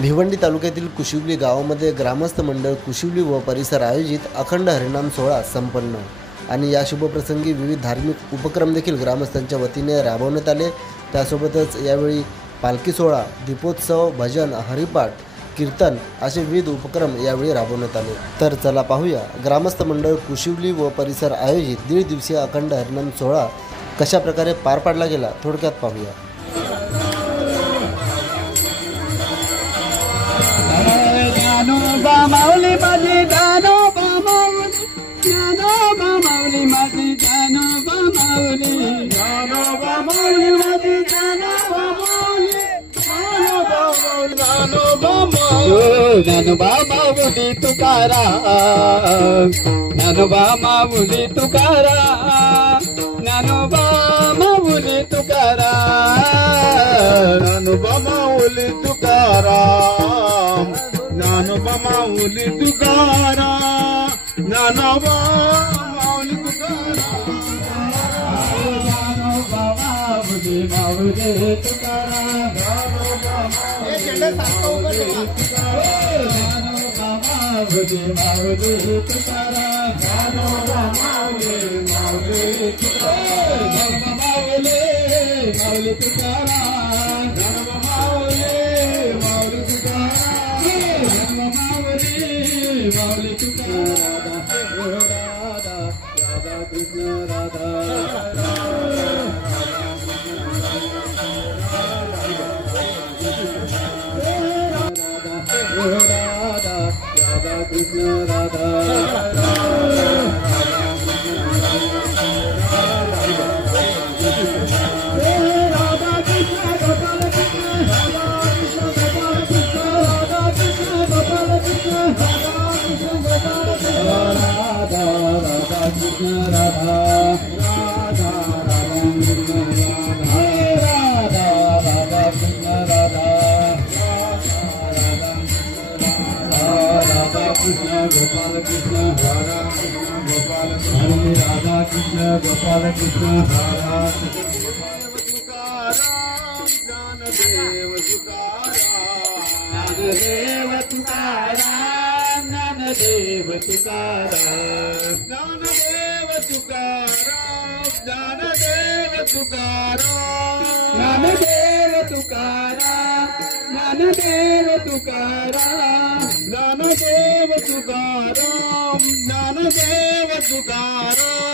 भिवंडी तालुक्यातील कुशिवली गावामध्ये ग्रामस्थ मंडळ कुशिवली व परिसर आयोजित अखंड हरिनाम सोहळा संपन्न आणि या शुभप्रसंगी विविध धार्मिक उपक्रम देखील ग्रामस्थांच्या वतीने राबवण्यात आले। त्यासोबतच यावेळी पालखी सोहळा, दीपोत्सव, भजन, हरिपाठ, कीर्तन असे विविध उपक्रम यावेळी राबवण्यात आले। तर चला पाहूया ग्रामस्थ मंडळ कुशिवली व परिसर आयोजित 1.5 दिवसीय अखंड हरिनाम सोहळा कशा प्रकारे पार पाडला गेला, थोडक्यात पाहूया। ज्ञानोबा माऊली तुकाराम, ज्ञानोबा माऊली तुकाराम, ज्ञानोबा माऊली तुकाराम, ज्ञानोबा माऊली तुकाराम, ज्ञानोबा माऊली तुकाराम, ज्ञानोबा माऊली तुकाराम, ज्ञानोबा माऊली माऊली तुकाराम, माऊली माऊली तुकाराम, माऊली माऊली तुकाराम, माऊली माऊली तुकाराम, माऊली माऊली तुकाराम, माऊली माऊली तुकाराम, राधा राधा कृष्ण राधा कृष्ण राधा गोपाल कृष्ण हरा गोपाल हरे राधा कृष्ण गोपाल कृष्ण हरा तुकाराम ज्ञानदेव तुकाराम, ज्ञानदेव तुकाराम, ज्ञानदेव तुकाराम, ज्ञानदेव तुकाराम, ज्ञानदेव तुकाराम, ज्ञानदेव तुकाराम, ज्ञानदेव तुकाराम, ज्ञानदेव तुकाराम,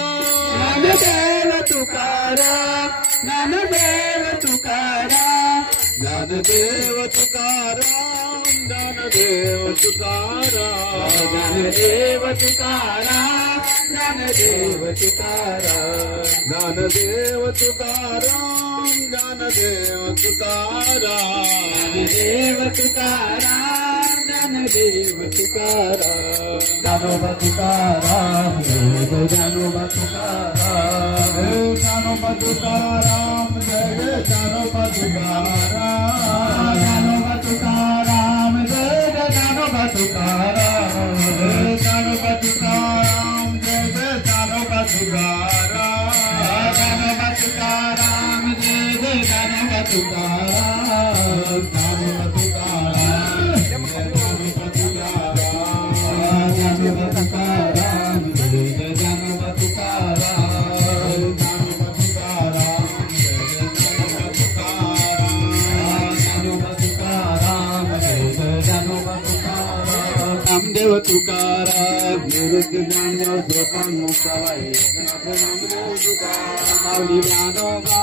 ज्ञानदेव तुकाराम, ज्ञानदेव तुकाराम, ज्ञानदेव तुकाराम, ज्ञानदेव तुकाराम, ज्ञानदेव तुकाराम, ज्ञानदेव तुकाराम, ज्ञानदेव तुकाराम, ज्ञानदेव तुकाराम, ज्ञानदेव तुकाराम, ज्ञानदेव तुकाराम, ज्ञानदेव तुकाराम, ज्ञानोबा तुकाराम, ज्ञानोबा तुकाराम, ज्ञानोबा तुकाराम, जय ज्ञानोबा तुकाराम, ज्ञानोबा तुकाराम, जय ज्ञानोबा तुकाराम, ज्ञानोबा तुकाराम, जय ज्ञानोबा तुकाराम, ज्ञानोबा तुकाराम, जय ज्ञानोबा तुकाराम, ज्ञानोबा नामदेव तुकाराम, निवृत्ती ज्ञानदेव सोपान मुक्ताबाई, नामदेव तुकाराम, माऊली ज्ञानोबा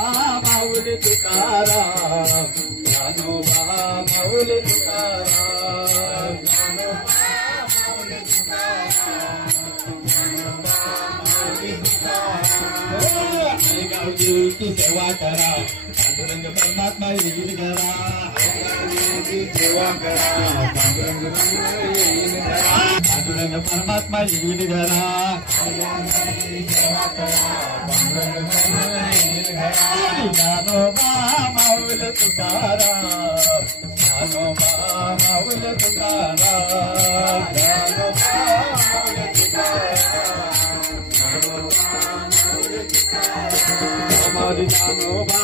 माऊली तुकाराम, ज्ञानोबा माऊली तुकाराम, ज्ञानोबा माऊली तुकाराम, ज्ञानोबा माऊली तुकाराम, गावची की सेवा करा, पांडुरंग परमात्मा येईल करा, सेवा करा, पांडुरंग परमात्मा येईल घरा, ज्ञानोबा माऊल तुकाराम, ज्ञानोबा माऊल तुकाराम, ज्ञानोबा माऊल तुकाराम, ज्ञानोबा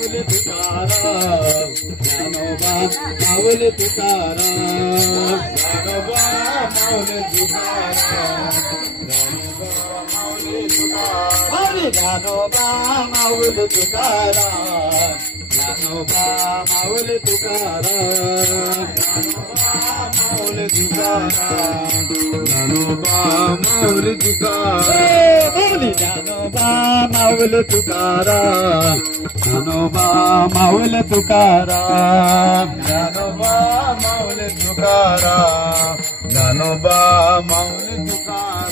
माऊली तुकाराम ज्ञानोबा माऊली तुकाराम ज्ञानोबा माऊली तुकाराम ज्ञानोबा माऊली तुकाराम ज्ञानोबा माऊली तुकाराम माऊली तुकाराम ज्ञानोबा माऊली तुकाराम ज्ञानोबा माऊली तुकाराम ज्ञानोबा माऊली तुकाराम ज्ञानोबा माऊली तुकाराम ज्ञानोबा माऊली तुकाराम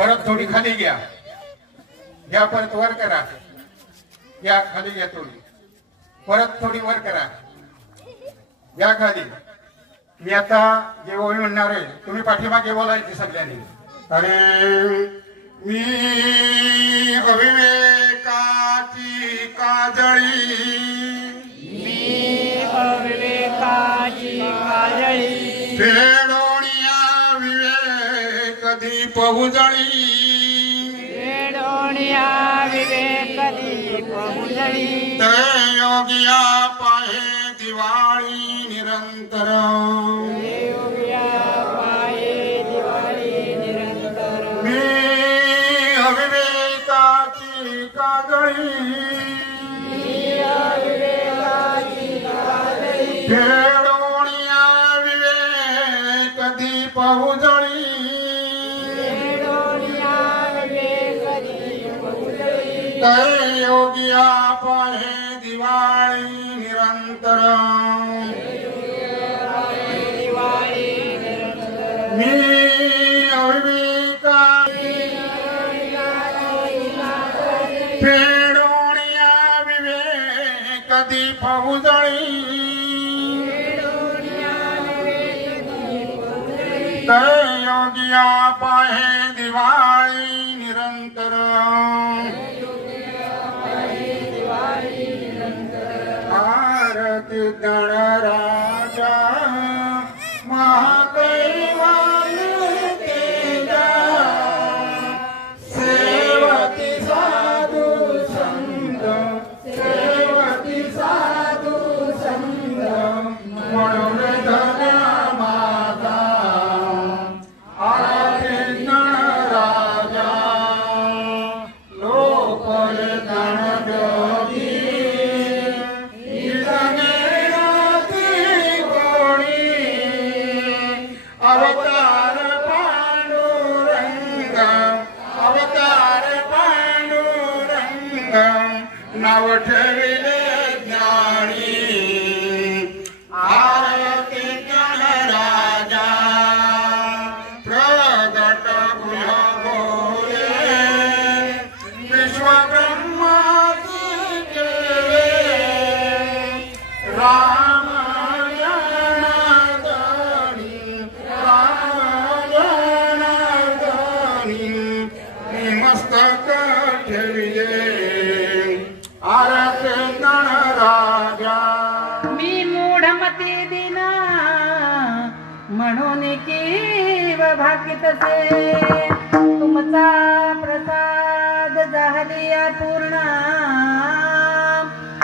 परत थोडी खाली घ्या, घ्या परत वर करा. या खाली घ्या थोडी, परत थोडी वर करा, या खाली. मी आता जे ओवी म्हणणार आहे तुम्ही पाठीमागे बोलायचे सगळ्यांनी. अरे मी अविवेकाची काजळी, मी अविवेकाची काजळी, फेडोनिया विवेक दीप उजळी, वेडोनिया विवेक दीप उजळी, ते योगिया पाहे दिवाळी निरंतर, योगिया पाये दिवाळी निरंतर. मी अविवेकाची काजळी, फेडोनिया विवेक दीप उजळी, ते योगिया पाहे दिवाळी निरंतर, मी अविवेकाची फेडोनिया विवेक दीप उजळी, ते योगिया पाहे दिवाळी निरंतर, आरती गणराजा महाकैवाल तेजा, सेवती साधू संग, सेवती साधू संग, म्हणून धन्या माझा आरती गणराजा, लोकल गणपती अवतार पांडुरंग, अवतार पांडुरंग, नाव ठेविले ज्ञानी, आरती गणराजा, प्रगट भुजगोले, विश्वब्रह्माची केले, राम मस्तक ठेविले, आरती गणराजा. मी मूढमती दिना म्हणून कीव भाकितसे, तुमचा प्रसाद झालिया पूर्ण,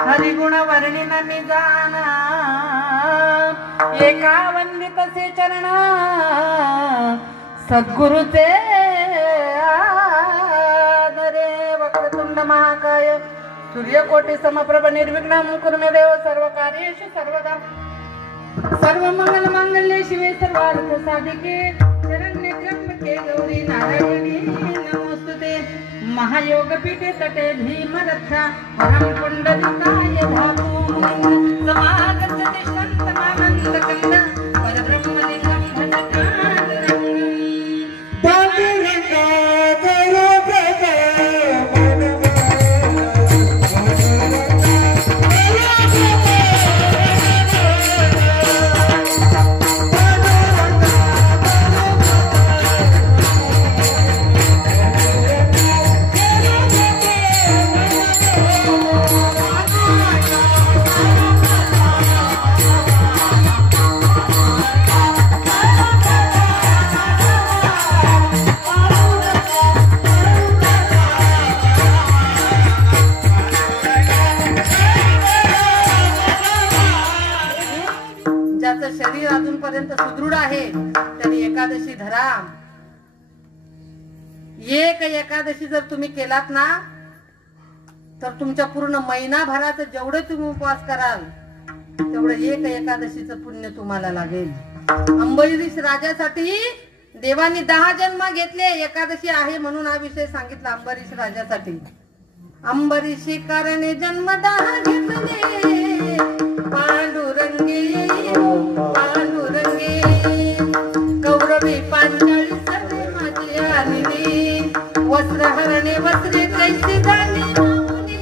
हरिगुण वर्णिन निजाना, एका वंदितसे चरण सद्गुरुचे आदरे. वक्रतुंड महाकाय सूर्यकोटि समप्रभ निर्विघ्नं कुरु मे देव सर्वकार्येषु सर्वदा. सर्वमंगल मांगल्ये शिवे सर्वार्थ साधिके, शरण्ये त्र्यंबके गौरी नारायणी नमोस्तुते. महायोग पीठे तटे भीमरक्षा, वरं पुंडलिकाय धातु मुनिंद्र, समागत तिष्ठन्तमानन्द कंद, परब्रह्मलिंगं भजतां. शरीर अजूनपर्यंत सुदृढ आहे त्यांनी एकादशी धरा. एक एकादशी जर तुम्ही केलात ना तर तुमच्या पूर्ण महिनाभराचं जेवढे तुम्ही उपवास कराल तेवढं एक एकादशीचं पुण्य तुम्हाला लागेल. अंबरीश राजासाठी देवानी 10 जन्म घेतले. एकादशी आहे म्हणून हा विषय सांगितला अंबरीश राजासाठी. अंबरीशी कारणे जन्म 10 घेतले, पांडुरंगे पांडुरंगे कौरवी पांचाळी सर्वे माझे आनिनी, वस्त्र हरणे वस्त्रे कैसे झाली माऊली,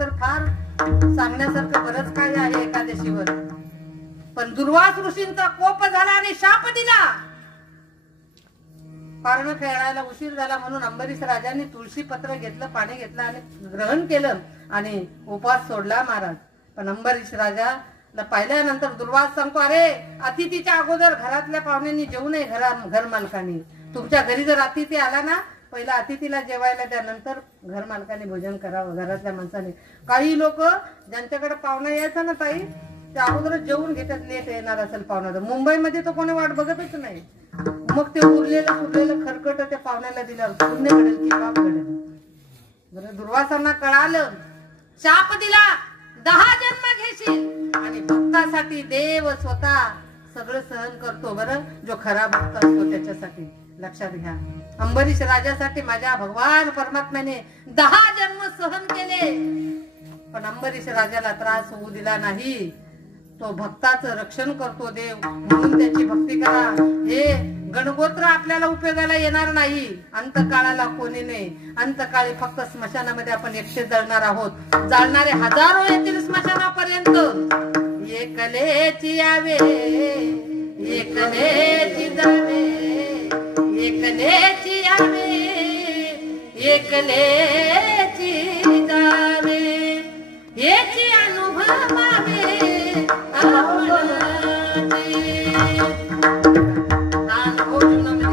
तर फार सांगण्यासारखं बरंच काही आहे एकादशीवर. पण दुर्वास ऋषींचा कोप झाला आणि शाप दिला. पारणं खेळायला उशीर झाला म्हणून अंबरीश राजांनी तुळशी पत्र घेतलं, पाणी घेतलं आणि ग्रहण केलं आणि उपवास सोडला महाराज. पण अंबरीश राजाला पाहिल्यानंतर दुर्वास सांगतो, अरे अतिथीच्या अगोदर घरातल्या पाहुण्यांनी जेवू नये. घर मालकांनी तुमच्या घरी जर अतिथी आला ना, पहिला अतिथीला जेवायला त्यानंतर घर मालकाने भोजन करावं, घरातल्या माणसाने. काही लोक ज्यांच्याकडे पाहुणा यायचा ना ताई, त्या अगोदरच जेवून घेतात, लेट येणार असेल पाहुणा. मुंबईमध्ये तो कोणी वाट बघतच नाही. मग ते उरलेलं खरकट त्या पाहुण्याला दिल्यावर पुण्य घडेल की पाप घडेल. बरं, दुर्वासांना कळालं, शाप दिला, 10 जन्म घेशील. आणि भक्तासाठी देव स्वतः सगळं सहन करतो. बरं, जो खरा भक्त असतो त्याच्यासाठी. लक्षात घ्या, अंबरीश राजासाठी माझ्या भगवान परमात्म्याने 10 जन्म सहन केले. पण अंबरीश राजाला त्रास होऊ दिला नाही. तो भक्ताचं रक्षण करतो देव, म्हणून त्याची भक्ती करा. हे गणगोत्र आपल्याला उपयोगाला येणार नाही अंतकाळाला कोणी नाही. अंतकाळी फक्त स्मशानामध्ये आपण एकटे जळणार आहोत. जाळणारे हजारो येतील स्मशानापर्यंत. एकलेची यावे, एकलेची जावे, एकलेची यावे, एकलेची जावे, याची अनुभवावे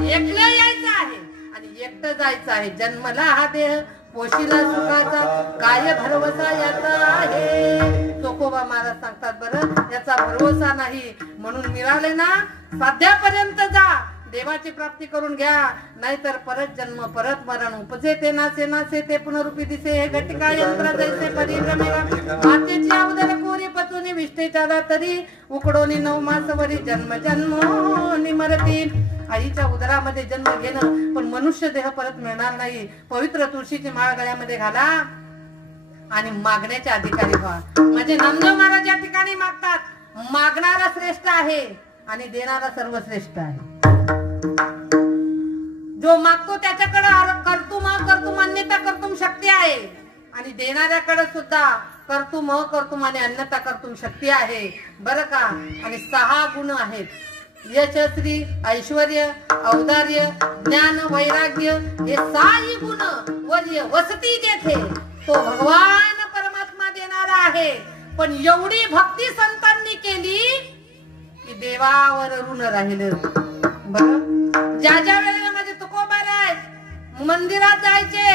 एकलं यायचं आहे आणि एकटं जायचं आहे. जन्मला हा देह, पोशीला सुखाचा, काय भरवसा याचा आहे. चोखोबा महाराज सांगतात, बरं याचा भरवसा नाही. म्हणून मिळाले ना साध्यापर्यंत जा, देवाची प्राप्ती करून घ्या. नाहीतर परत जन्म, परत मरण. उपजे ते नासे, नासे ते पुनरुपी दिसे. हे घटिका यंत्र जैसे परिभ्रमेवा. मातेची अवदर कोरी पचुनी विष्ठेच्या तरी उकडोनी 9 मासवरी जन्म जन्मोनी मरती. आईच्या उदरामध्ये जन्म घेणं, पण मनुष्य देह परत मिळणार नाही. पवित्र तुळशीची माळ गळ्यामध्ये घाला आणि मागण्याचे अधिकारी व्हा. म्हणजे नामदेव महाराज या ठिकाणी मागतात, मागणारा श्रेष्ठ आहे आणि देणारा सर्वश्रेष्ठ आहे. जो मागतो त्याच्याकडे कर्तुम अन्यथा कर्तुम शक्ती आहे आणि देणाऱ्याकडे सुद्धा कर्तुम आणि अन्यथा कर्तुम शक्ती आहे. बरं का. आणि 6 गुण आहेत: यश, श्री, ऐश्वर्य, औदार्य, ज्ञान, वैराग्य. हे 6 गुण वर्य वसती जेथे तो भगवान परमात्मा देणारा आहे. पण एवढी भक्ती संतांनी केली की देवावर ऋण राहिलं. बरं, ज्या वेळेला माझे तुकोबाराज मंदिरात जायचे,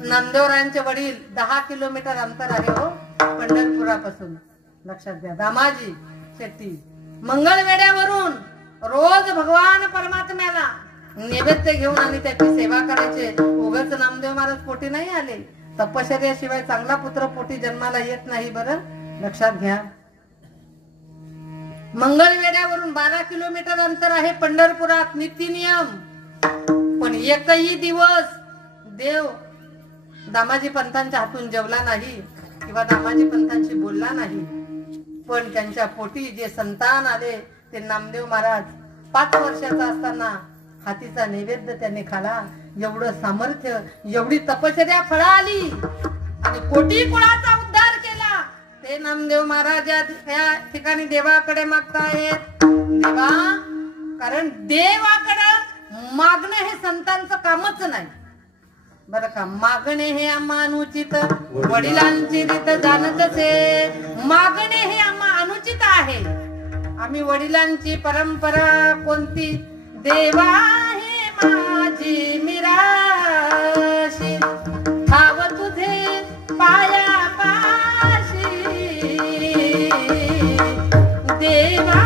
नामदेवरायांचे वडील 10 किलोमीटर अंतर आहे हो पंढरपुरापासून. लक्षात घ्या, दामाजी शेट्टी मंगळवेड्यावरून रोज भगवान परमात्म्याला नैवेद्य घेऊन आणि त्याची सेवा करायचे. उगाच नामदेव महाराज पोटी नाही आले. तपश्चर्याशिवाय चांगला पुत्र पोटी जन्माला येत नाही. बरं, लक्षात घ्या. मंगळवेड्यावरून 12 किलोमीटर अंतर आहे पंढरपुरात. नीतिनियम. पण एकही दिवस देव दामाजी पंतांच्या हातून जेवला नाही किंवा दामाजी पंतांशी बोलला नाही. पण त्यांच्या पोटी जे संतान आले ते नामदेव महाराज 5 वर्षाचा असताना हातीचा नैवेद्य त्यांनी खाला. एवढं सामर्थ्य, एवढी तपश्चर्या फळाली आणि कोटी कुळाचा उद्धार केला. ते नामदेव महाराज या ठिकाणी देवाकडे मागतायत. देवा, कारण देवाकडे मागणं हे संतांचं कामच नाही. बरं का. मागणे हे आम्हा अनुचित, वडिलांची रीत जाणतसे. मागणे हे आम्हा अनुचित आहे. आम्ही वडिलांची परंपरा कोणती? देवा हे माझी मिराशी, ठाव तुझे पायापाशी. देवा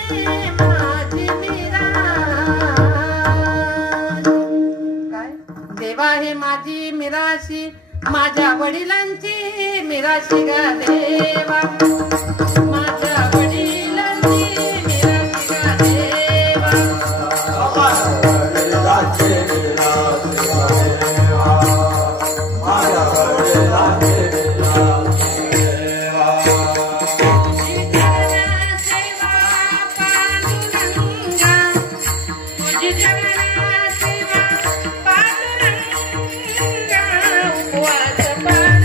हे माझी मिराशी. काय? देवा हे माझी मिराशी, माझ्या वडिलांची मिराशी ग देवा. माझ्या वडिलांची मिराशी ग देवा. What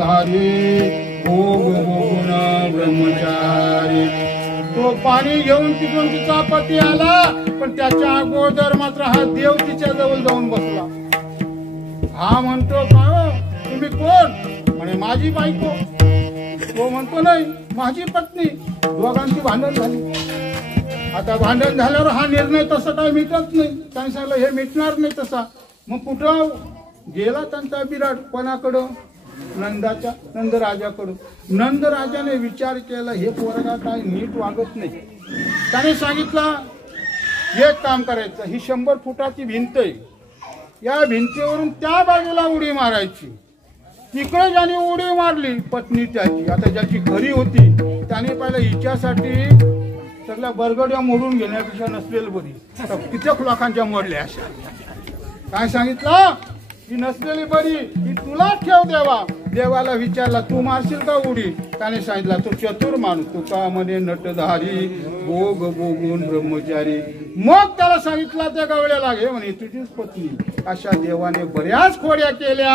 नटधारी भोग भोगुन ब्रह्मचारी. तो पाणी घेऊन तिकडून तिचा पती आला, पण त्याच्या अगोदर मात्र हा देव तिच्या जवळ जाऊन बसला. हा म्हणतो का तुम्ही कोण? म्हणे माझी बायको. तो म्हणतो नाही माझी पत्नी. दोघांची भांडण झाली. आता भांडण झाल्यावर हा निर्णय तसा काय मिटत नाही. त्यांनी सांगितलं हे मिटणार नाही तसा. मग कुठं गेला त्यांचा विराट कोणाकडं? नंदराजाकडं. नंदराजाने विचार केला हे पोरगा काय नीट वागत नाही. त्याने सांगितलं एक काम करायचं, ही 100 फुटाची भिंत आहे, या भिंतीवरून त्या बाजूला उडी मारायची. तिकडे ज्याने उडी मारली पत्नी त्याची, आता ज्याची खरी होती त्याने पहिला हिच्यासाठी सगळ्या बरगड्या मोडून घेण्यापेक्षा नसलेलं बरी. कित्येक लोकांच्या मोडल्या अशा. काय सांगितलं? ही नसलेली बरी, ही तुला ठेव देवा. देवाला विचारला तू मारशील का उडी? त्याने सांगितलं तो चतुर माणूस, तुका म्हणे नटधारी भोग भोगून ब्रह्मचारी. मग त्याला सांगितलं त्या गवळ्याला घे म्हणे तुझीच पत्नी. अशा देवाने बऱ्याच खोड्या केल्या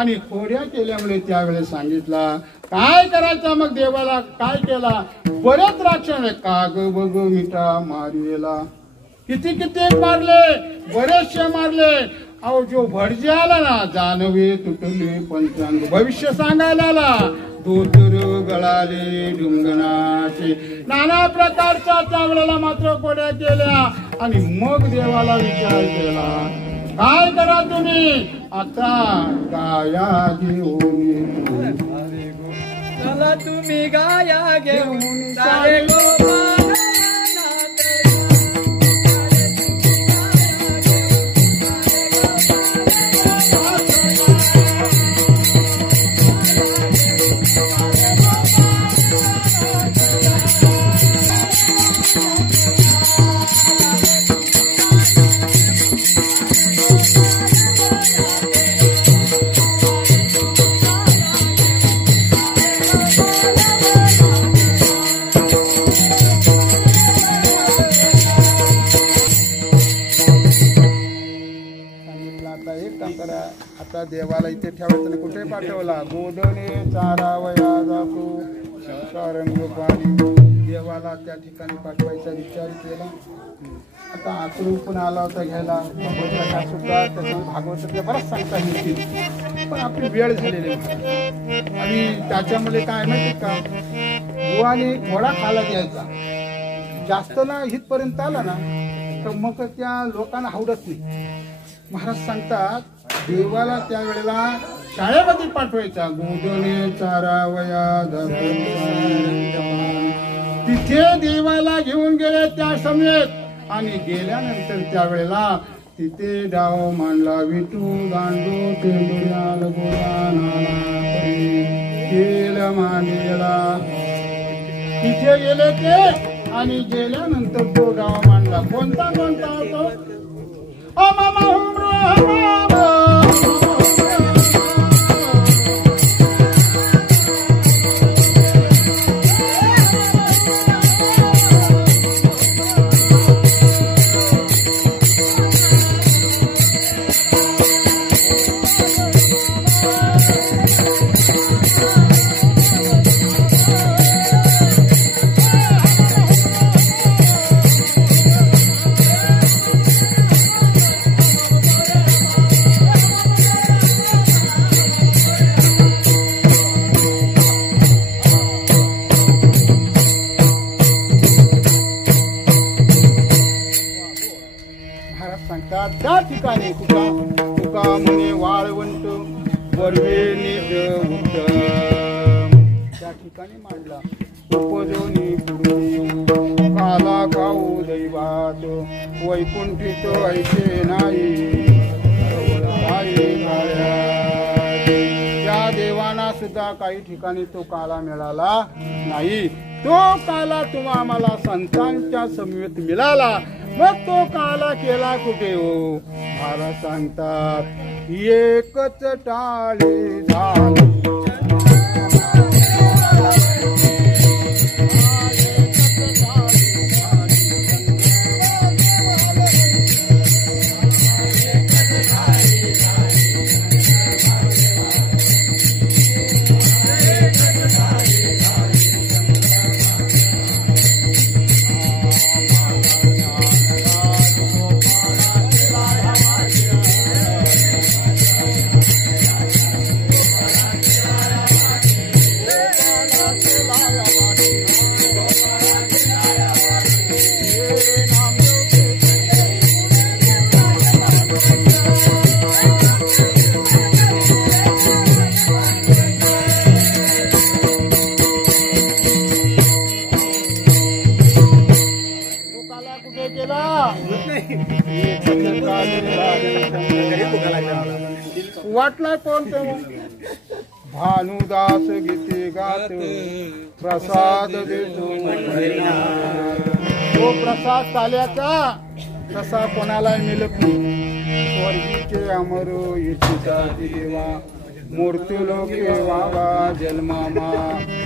आणि खोड्या केल्यामुळे त्यावेळेस सांगितला काय करायचं. मग देवाला काय केला? बरेच राक्षस काग बग मिठा मारलेला. किती मारले, बरेचसे मारले. अहो जो भटजी आला ना, जानवे तुटले पंचांग, भविष्य सांगायला आला. धोतर गळाले ढुंगणाचे, नाना प्रकारच्या त्यावेळेला मात्र कोड्या केल्या. आणि मग देवाला विचार केला काय करा तुम्ही? आता गाया घेऊन चला तुम्ही गाया घेऊन सारे गोपाल. आता देवाला इथे ठेवायचं नाही. कुठे पाठवला? गोदने चारावया जातो शंकरंग पाणी. देवाला त्या ठिकाणी पाठवायचा विचार केला. आता आकरू पण आला होता घ्यायला. भगवंता सुद्धा त्याच्या भागवतातल्या बराच सांगता येतील, पण आपली वेळ झालेली आणि त्याच्यामध्ये काय माहिती का, बुवाने थोडा खाला द्यायचा. जास्त ना हितपर्यंत आला ना तर मग त्या लोकांना आवडत नाही. महाराज सांगतात देवाला त्यावेळेला शाळेमध्ये पाठवायचा. गोदने चारावया तिथे देवाला घेऊन गेले त्या समेत. आणि गेल्यानंतर त्यावेळेला तिथे डाव मांडला. विटू दांडू तेंडुळ्या लगोला केल मांडलेला. तिथे गेले ते आणि गेल्यानंतर तो डाव मांडला. कोणता होतो? त्या ठिकाणी तुका म्हणे वाळवंट वरवे निज उत्तम. त्या ठिकाणी मांडला. उपजोनी पूर्वी काला खाऊ दैवात वैकुंठित ऐसे नाही. त्या देवाना सुद्धा काही ठिकाणी तो काला मिळाला नाही. तो काला तुम्हा आम्हाला संतांच्या समवेत मिळाला. मग तो काला केला कुठे हो? महाराज सांगतात एकच टाळी झाली. वाटला कोण ते भानुदास गीते गात प्रसाद देतो तो प्रसाद चाल्याचा तसा कोणाला मिळत नाही. स्वर्गीचे अमर इच्छिता देवा मूर्ती लोके वावा जन्मामा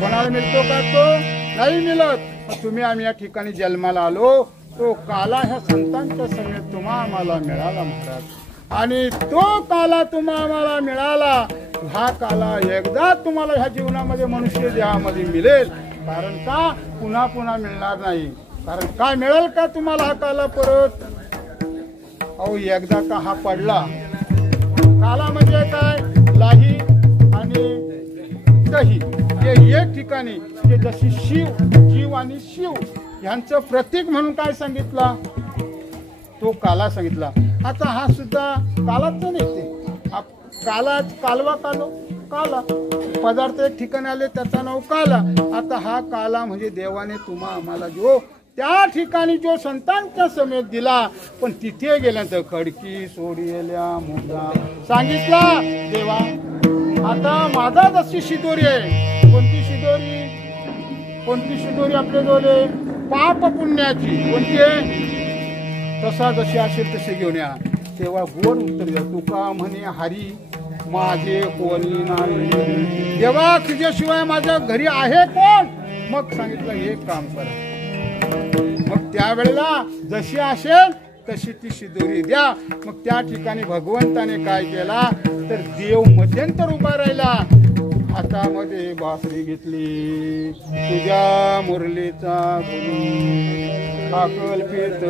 कोणाला मिळतो का? तो नाही मिळत. तुम्ही आम्ही या ठिकाणी जन्माला आलो तो काला ह्या संतांच्या समेत तुम्हा आम्हाला मिळाला महाराज. आणि तो काला तुम्हा आम्हाला मिळाला. हा काला एकदा तुम्हाला ह्या जीवनामध्ये मनुष्य देहामध्ये मिळेल. कारण का पुन्हा पुन्हा मिळणार नाही. कारण काय मिळेल का तुम्हाला हा काला परत? अहो एकदा का हा पडला. काला म्हणजे काय? लाही आणि दही हे एक ठिकाणी ते जशी जीव आणि शिव यांचं प्रतीक म्हणून काय सांगितला? तो काला सांगितला. आता हा सुद्धा कालाच नाही. कालवा काला पदार्थ एक ठिकाणी आले त्याचं नाव काला. आता हा काला म्हणजे देवाने तुम्हा आम्हाला जो त्या ठिकाणी जो संतांच्या समेत दिला. पण तिथे गेल्यानंतर खडकी सोडियल्या मुद्दा सांगितला देवा आता माझा जशी शिदोरी आहे. कोणती शिदोरी आपले डोले? पाप पुण्याची. कोणती? तसा जशी असेल तसे घेऊन या. तेव्हा गोड उत्तर द्या. तुका म्हणे हरी माझे कोणी नाही. देवा तुझ्याशिवाय माझ्या घरी आहे कोण? मग सांगितलं हे काम करा. मग त्यावेळेला जशी असेल तशी ती शिदोरी द्या. मग त्या ठिकाणी भगवंताने काय केला तर देव मध्यंतर उभा राहिला. हातामध्ये बासरी घेतली तुझ्या मुरलीचा कल्पित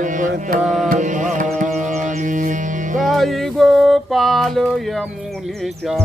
गाई गोपाल यमुनेच्या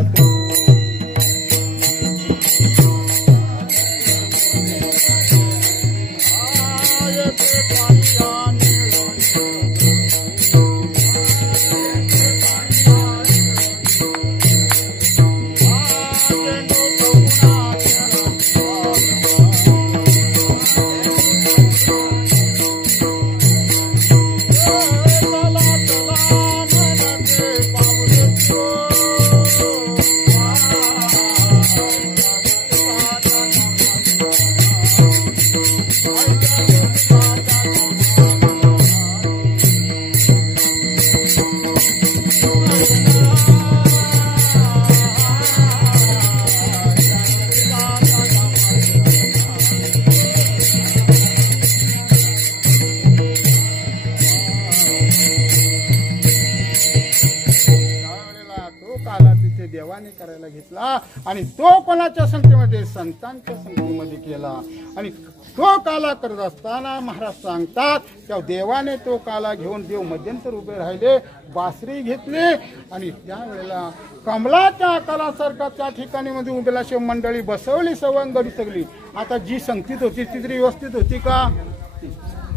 देवाने करायला घेतला. आणि तो कोणाच्या संगतीमध्ये? संतांच्या संगतीमध्ये केला. आणि तो काला करत असताना महाराज सांगतात त्या देवाने तो काला घेऊन देव मध्यंतर उभे राहिले. बासरी घेतली आणि त्यावेळेला कमलाच्या आकारासारखा त्या ठिकाणी मध्ये उभेला शिव मंडळी बसवली सवंगडी सगळी. आता जी संगतीत होती ती तरी व्यवस्थित होती का?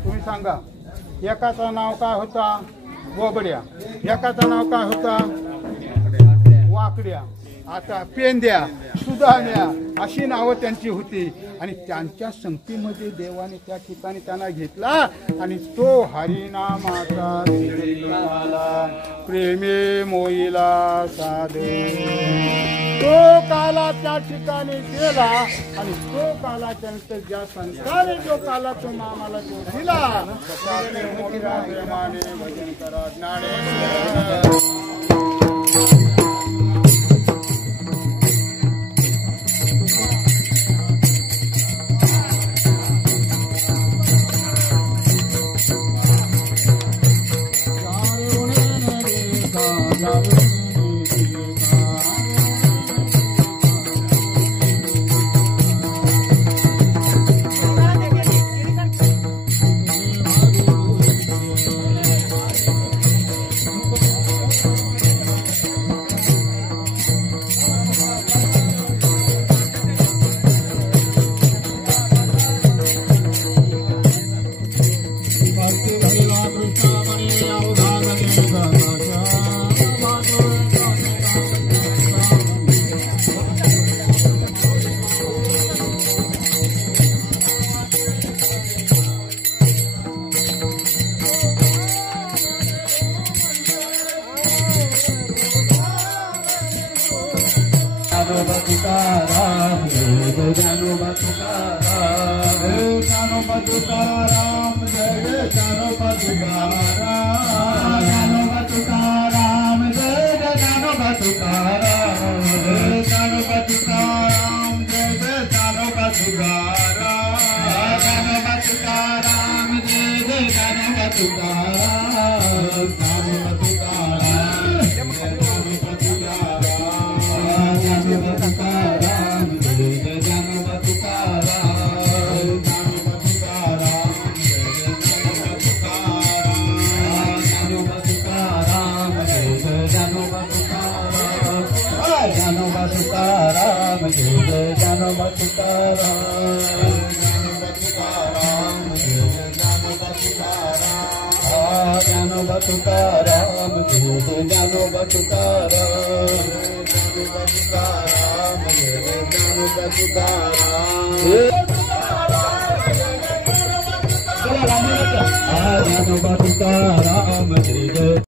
तुम्ही सांगा. एकाचं नाव काय होता? गोबड्या. एकाचं नाव काय होता? वाकड्या. आता पेंद्या, सुदाम्या अशी नावं त्यांची होती. आणि त्यांच्या संगतीमध्ये देवाने त्या ठिकाणी त्यांना घेतला. आणि तो हरिनामाचा प्रेमे मोईला साध तो काला त्या ठिकाणी केला. आणि तो काला त्यानंतर ज्या संताने जो काला तो आम्हाला जो दिला प्रेमाने भजन करा ज्ञानेश्वर. ज्ञानोबा तुकाराम, ज्ञानोबा तुकाराम, जय जय ज्ञानोबा तुकाराम, ज्ञानोबा तुकाराम, जय जय ज्ञानोबा तुकाराम, ज्ञानोबा तुकाराम, जय जय ज्ञानोबा तुकाराम, ज्ञानोबा तुकाराम, जय जय ज्ञानोबा तुकाराम, ज्ञानोबा तुकाराम, ज्ञानोबा तुकाराम, जय जय ज्ञानोबा तुकाराम, ज्ञानोबा तुकाराम, ज्ञानोबा तुकाराम, जय जय ज्ञानोबा तुकाराम, ज्ञानोबा तुकाराम, जय जय ज्ञानोबा तुकाराम, ज्ञानोबा तुकाराम, जय जय ज्ञानोबा तुकाराम, ज्ञानोबा तुकाराम, जय जय ज्ञानोबा तुकाराम, ज्ञानोबा तुकाराम, जय जय ज्ञानोबा तुकाराम, ज्ञानोबा तुकाराम, जय जय